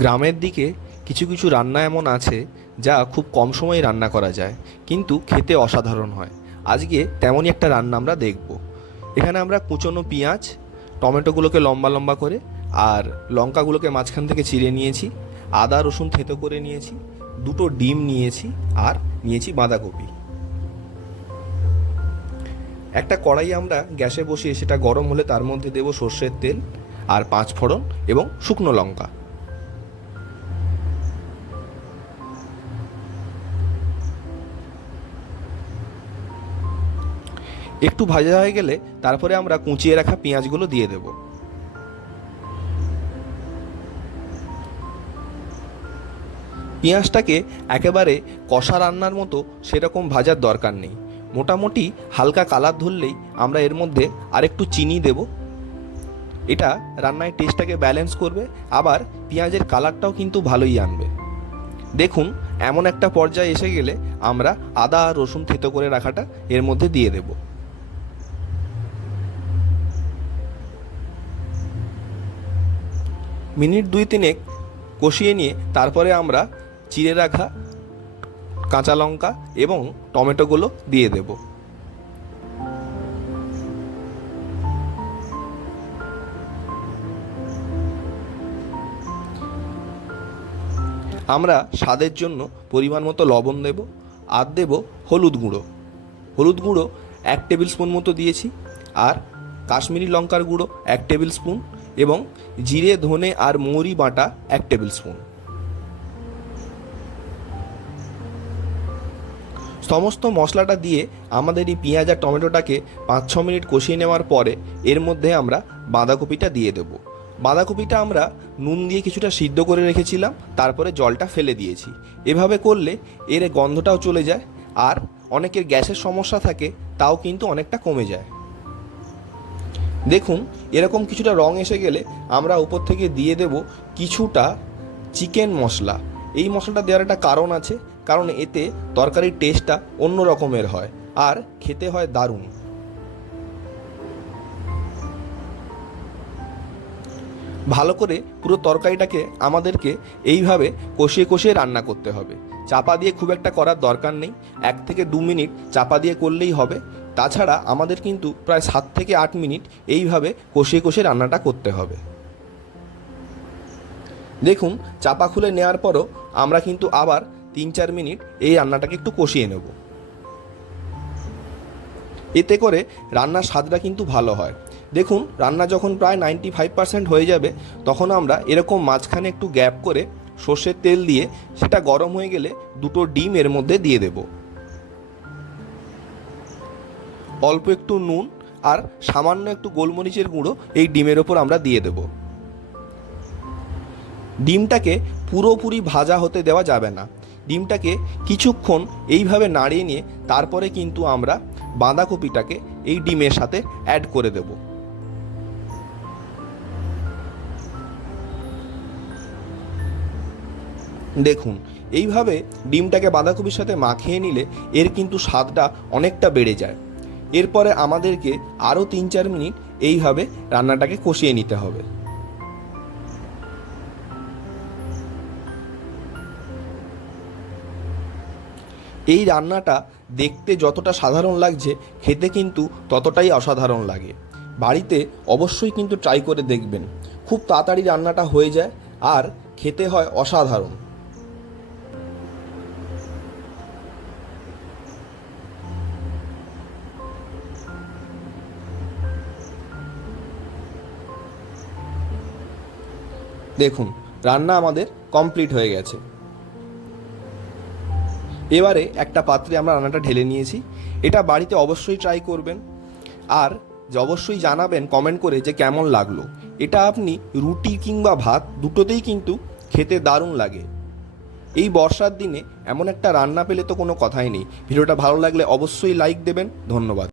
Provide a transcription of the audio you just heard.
গ্রামের দিকে কিছু কিছু রান্না এমন আছে যা খুব কম সময়ে রান্না করা যায়, কিন্তু খেতে অসাধারণ হয়। আজকে তেমনই একটা রান্না আমরা দেখব। এখানে আমরা কুচনো পেঁয়াজ, টমেটোগুলোকে লম্বা লম্বা করে আর লঙ্কাগুলোকে মাঝখান থেকে চিড়ে নিয়েছি, আদা, রসুন থেতো করে নিয়েছি, দুটো ডিম নিয়েছি আর নিয়েছি বাঁধাকপি। একটা কড়াই আমরা গ্যাসে বসিয়ে সেটা গরম হলে তার মধ্যে দেব সর্ষের তেল আর পাঁচ ফোড়ন এবং শুকনো লঙ্কা। একটু ভাজা হয়ে গেলে তারপরে আমরা কুচিয়ে রাখা পেঁয়াজগুলো দিয়ে দেব। পেঁয়াজটাকে একেবারে কষা রান্নার মতো সেরকম ভাজার দরকার নেই। মোটামুটি হালকা কালার ধরলেই আমরা এর মধ্যে আরেকটু চিনি দেব। এটা রান্নায় টেস্টটাকে ব্যালেন্স করবে, আবার পেঁয়াজের কালারটাও কিন্তু ভালোই আনবে। দেখুন, এমন একটা পর্যায়ে এসে গেলে আমরা আদা আর রসুন থেতো করে রাখাটা এর মধ্যে দিয়ে দেব। মিনিট দুই তিনেক কষিয়ে নিয়ে তারপরে আমরা চিড়ে রাখা, কাঁচা লঙ্কা এবং টমেটোগুলো দিয়ে দেব। আমরা স্বাদের জন্য পরিমাণ মতো লবণ দেব আর দেব হলুদ গুঁড়ো। হলুদ গুঁড়ো এক টেবিল স্পুন মতো দিয়েছি আর কাশ্মীরি লঙ্কার গুঁড়ো এক টেবিল স্পুন এবং জিরে, ধনে আর মৌরি বাটা এক টেবিল স্পুন। সমস্ত মশলাটা দিয়ে আমাদের এই পেঁয়াজ আর টমেটোটাকে পাঁচ ছ মিনিট কষিয়ে নেওয়ার পরে এর মধ্যে আমরা বাঁধাকপিটা দিয়ে দেব। বাঁধাকপিটা আমরা নুন দিয়ে কিছুটা সিদ্ধ করে রেখেছিলাম, তারপরে জলটা ফেলে দিয়েছি। এভাবে করলে এর গন্ধটাও চলে যায়, আর অনেকের গ্যাসের সমস্যা থাকে, তাও কিন্তু অনেকটা কমে যায়। দেখুন, এরকম কিছুটা রং এসে গেলে আমরা উপর থেকে দিয়ে দেব কিছুটা চিকেন মশলা। এই মশলাটা দেওয়ার একটা কারণ আছে, কারণ এতে তরকারির টেস্টটা অন্য রকমের হয়, আর খেতে হয় দারুণ। ভালো করে পুরো তরকারিটাকে আমাদেরকে এইভাবে কষিয়ে কষিয়ে রান্না করতে হবে। চাপা দিয়ে খুব একটা করার দরকার নেই, এক থেকে দু মিনিট চাপা দিয়ে করলেই হবে। তাছাড়া আমাদের কিন্তু প্রায় সাত থেকে আট মিনিট এইভাবে কষিয়ে কষিয়ে রান্নাটা করতে হবে। দেখুন, চাপা খুলে নেওয়ার পরও আমরা কিন্তু আবার তিন চার মিনিট এই রান্নাটাকে একটু কষিয়ে নেব। এতে করে রান্নার স্বাদটা কিন্তু ভালো হয়। দেখুন, রান্না যখন প্রায় নাইনটি ফাইভ পার্সেন্ট হয়ে যাবে, তখন আমরা এরকম মাঝখানে একটু গ্যাপ করে সর্ষের তেল দিয়ে সেটা গরম হয়ে গেলে দুটো ডিম এর মধ্যে দিয়ে দেব। অল্প একটু নুন আর সামান্য একটু গোলমরিচের গুঁড়ো এই ডিমের ওপর আমরা দিয়ে দেব। ডিমটাকে পুরোপুরি ভাজা হতে দেওয়া যাবে না। ডিমটাকে কিছুক্ষণ এইভাবে নাড়িয়ে নিয়ে তারপরে কিন্তু আমরা বাঁধাকপিটাকে এই ডিমের সাথে অ্যাড করে দেব। দেখুন, এইভাবে ডিমটাকে বাঁধাকপির সাথে মাখিয়ে নিলে এর কিন্তু স্বাদটা অনেকটা বেড়ে যায়। এরপরে আমাদেরকে আরও তিন চার মিনিট এইভাবে রান্নাটাকে কষিয়ে নিতে হবে। এই রান্নাটা দেখতে যতটা সাধারণ লাগছে, খেতে কিন্তু ততটাই অসাধারণ লাগে। বাড়িতে অবশ্যই কিন্তু ট্রাই করে দেখবেন। খুব তাড়াতাড়ি রান্নাটা হয়ে যায় আর খেতে হয় অসাধারণ। দেখুন, রান্না আমাদের কমপ্লিট হয়ে গেছে। এবারে একটা পাত্রে আমরা রান্নাটা ঢেলে নিয়েছি। এটা বাড়িতে অবশ্যই ট্রাই করবেন। আর অবশ্যই জানাবেন কমেন্ট করে যে কেমন লাগল। এটা আপনি রুটি কিংবা ভাত দুটোতেই কিন্তু খেতে দারুণ লাগে। এই বর্ষার দিনে এমন একটা রান্না পেলে তো কোনো কথাই নেই। ভিডিওটা ভালো লাগলে অবশ্যই লাইক দেবেন। ধন্যবাদ।